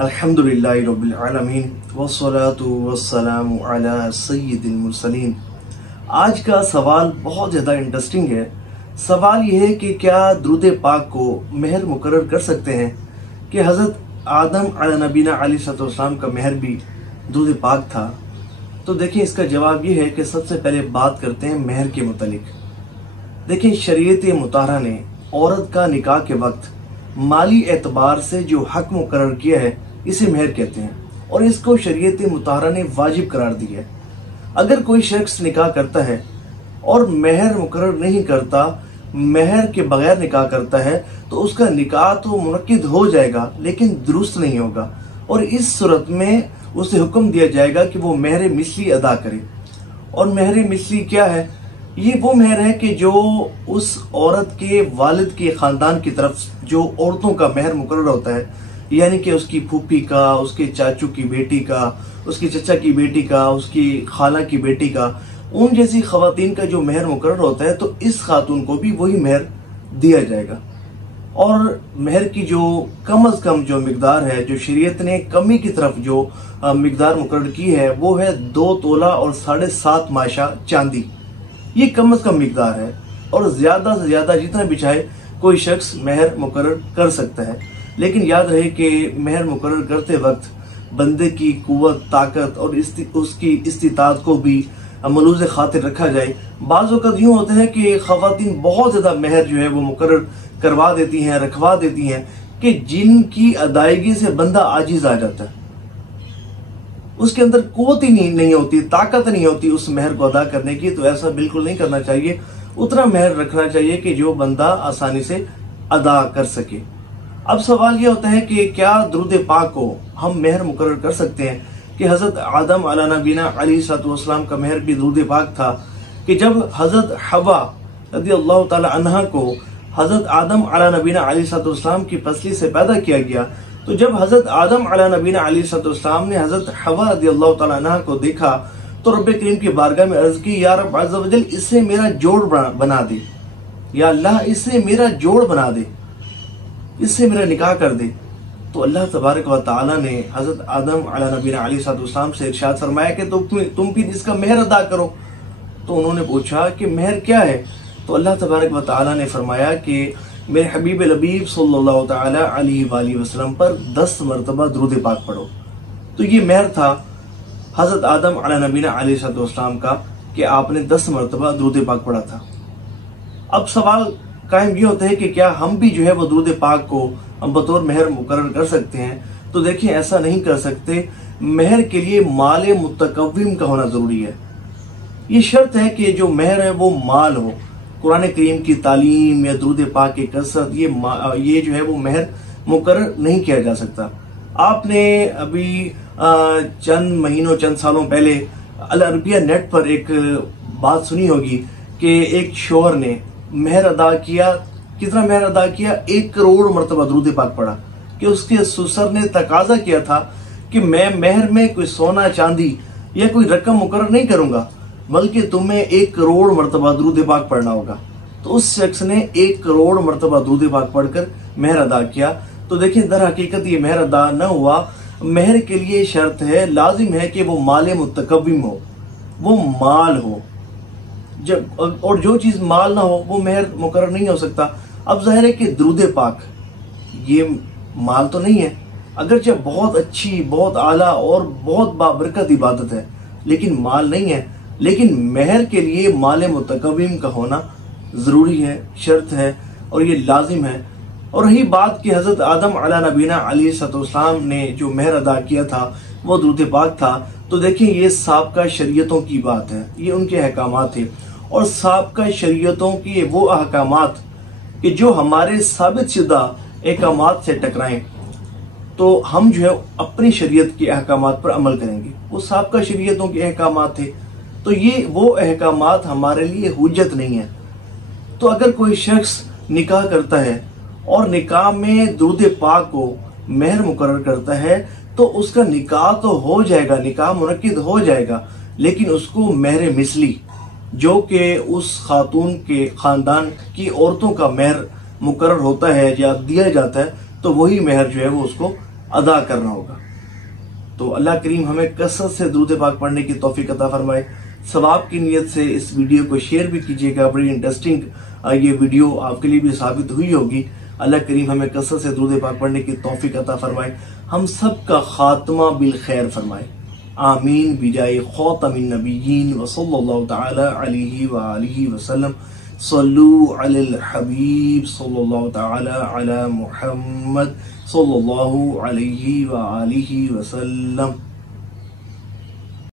अल्हम्दुलिल्लाहि रब्बिल आलमीन वस्सलातु वस्सलामु अला सय्यिदिल मुरसलीन। आज का सवाल बहुत ज़्यादा इंटरेस्टिंग है। सवाल यह है कि क्या दुरूद पाक को मेहर मुकर्रर कर सकते हैं कि हज़रत आदम अला नबीना अलैहिस्सलाम का मेहर भी दुरूद पाक था। तो देखिए, इसका जवाब ये है कि सबसे पहले बात करते हैं मेहर के मुतालिक। देखिए, शरीयत मुताहरा ने औरत का निकाह के वक्त माली एतबार से जो हक मुकर्रर किया है इसे मेहर कहते हैं और इसको शरीयत मुताहरा ने वाजिब करार दिया है। अगर कोई शख्स निकाह करता है और मेहर मुकर्रर नहीं करता, मेहर के बगैर निकाह करता है, तो उसका निकाह तो मुनक्किद हो जाएगा लेकिन दुरुस्त नहीं होगा और इस सूरत में उसे हुक्म दिया जाएगा कि वो मेहर मिसली अदा करे। और मेहर मिसली क्या है? ये वो मेहर है कि जो उस औरत के वालिद के खानदान की तरफ जो औरतों का मेहर मुकर्रर होता है, यानी कि उसकी फूफी का, उसके चाचू की बेटी का, उसके चचा की बेटी का, उसकी खाला की बेटी का, उन जैसी खवातीन का जो मेहर मुकर्रर होता है, तो इस खातून को भी वही मेहर दिया जाएगा। और मेहर की जो कम अज कम जो मिकदार है, जो शरीयत ने कमी की तरफ जो मिकदार मुकर्रर की है, वो है 2 तोला और 7.5 माशा चांदी। ये कम अज कम मिकदार है और ज्यादा से ज्यादा जितना भी चाहे कोई शख्स मेहर मुकर्रर कर सकता है। लेकिन याद रहे कि मेहर मुकर्रर करते वक्त बंदे की कुव्वत, ताकत और उसकी इस्तिताअत को भी मलूज़ खातिर रखा जाए। बाज़ वक़्त यूँ होता है कि ख़वातीन बहुत ज़्यादा मेहर जो है वो मुकर्रर करवा देती हैं, रखवा देती हैं कि जिनकी अदायगी से बंदा आजिज़ आ जाता है, उसके अंदर कुव्वत ही नहीं होती, ताकत नहीं होती उस मेहर को अदा करने की। तो ऐसा बिल्कुल नहीं करना चाहिए। उतना मेहर रखना चाहिए कि जो बंदा आसानी से अदा कर सके। अब सवाल यह होता है कि क्या दुरूद पाक को हम मेहर मुकर्रर कर सकते हैं कि हज़रत आदम अला नबीना अलैहिस्सलाम का मेहर भी दुरूद पाक था कि जब हज़रत हवा रज़ियल्लाहु ताला अन्हा को हज़रत आदम अला नबीना अलैहिस्सलाम की पसली से पैदा किया गया, तो जब हज़रत आदम अला नबीना अलैहिस्सलाम ने हज़रत हवा रज़ियल्लाहु ताला अन्हा को देखा तो रब्बे करीम की बारगाह में अर्ज की, या रब अज़्ज़ वजल, इससे मेरा जोड़ बना दे, या अल्लाह इससे मेरा जोड़ बना दे, इससे मेरा निकाह कर दे। तो अल्लाह तबारक व तआला ने हज़रत आदम अला नबीना अलैहिस्सलाम से इरशाद फरमाया कि तुम फिर इसका मेहर अदा करो। तो उन्होंने पूछा कि मेहर क्या है? तो अल्लाह तबारक व तआला ने फरमाया कि मेरे हबीब लबीब सल्लल्लाहु तआला अलैहि वसल्लम पर 10 मरतबा दुरूद पाक पढ़ो। तो ये मेहर था हज़रत आदम अला नबीना अलैहिस्सलाम का कि आपने 10 मरतबा दुरूद पाक पढ़ा था। अब सवाल कायम ये होता है कि क्या हम भी जो है वो दुरूद पाक को बतौर मेहर मुकर्रर कर सकते हैं? तो देखिए, ऐसा नहीं कर सकते। मेहर के लिए माल मुतकव्विम का होना जरूरी है। ये शर्त है कि जो मेहर है वो माल हो। कुरान करीम की तालीम या दुरूद पाक की कसरत, ये जो है वो मेहर मुकर्रर नहीं किया जा सकता। आपने अभी चंद सालों पहले अल अरबिया नेट पर एक बात सुनी होगी कि एक शोहर ने मेहर अदा किया। कितना मेहर अदा किया? 1 करोड़ मरतबा दुरूद पाक पढ़ा कि उसके ससुर ने तकाजा किया था कि मैं मेहर में कोई सोना चांदी या कोई रकम मुकर्रर नहीं करूंगा, बल्कि तुम्हें 1 करोड़ मरतबा दुरूद पाक पढ़ना होगा। तो उस शख्स ने 1 करोड़ मरतबा दुरूद पाक पढ़कर मेहर अदा किया। तो देखिए, दर हकीकत ये मेहर अदा न हुआ। मेहर के लिए शर्त है, लाजिम है कि वो माल मुतकव्विम हो, वो माल हो। और जो चीज माल ना हो वो मेहर मुकर्रर नहीं हो सकता। अब जाहिर है कि दुरूद पाक ये माल तो नहीं है, अगरचे बहुत अच्छी, बहुत आला और बहुत बाबरकत इबादत है, लेकिन माल नहीं है। लेकिन मेहर के लिए माल मुतकव्विम का होना जरूरी है, शर्त है और ये लाजिम है। और रही बात कि हज़रत आदम अला नबीना अलैहिस्सलाम ने जो मेहर अदा किया था वो दुरूद पाक था, तो देखिए, ये साबका शरीयतों की बात है, ये उनके अहकामात थे। और साबका शरीयतों की वो अहकामात कि जो हमारे साबित शुदा अहकामात से टकराएं, तो हम जो है अपनी शरीयत के अहकामात पर अमल करेंगे। वो साबका शरीयतों के अहकामात थे, तो ये वो अहकामात हमारे लिए हुज्जत नहीं है। तो अगर कोई शख्स निकाह करता है और निकाह में दुरूद पाक को मेहर मुकर्रर करता है, तो उसका निकाह तो हो जाएगा, निकाह मुनक्किद हो जाएगा, लेकिन उसको मेहर मिसली, जो कि उस खातून के खानदान की औरतों का मेहर मुकर्रर होता है या दिया जाता है, तो वही मेहर जो है वो उसको अदा करना होगा। तो अल्लाह करीम हमें कसरत से दुरूद पाक पढ़ने की तौफीक अता फरमाए। सवाब की नीयत से इस वीडियो को शेयर भी कीजिएगा, बड़ी इंटरेस्टिंग ये वीडियो आपके लिए भी साबित हुई होगी। अल्लाह करीम हमें कसरत से दुरूद पाक पढ़ने की तौफीक अता फरमाए, हम सब का खात्मा बिल खैर फरमाए। आमीन बिजाए खातमिन नबिय्यीन व सल्लल्लाहु तआला अलैहि व आलिहि वसल्लम। सल्लू अलल हबीब सल्लल्लाहु तआला अला मुहम्मद सल्लल्लाहु अलैहि व आलिहि वसल्लम।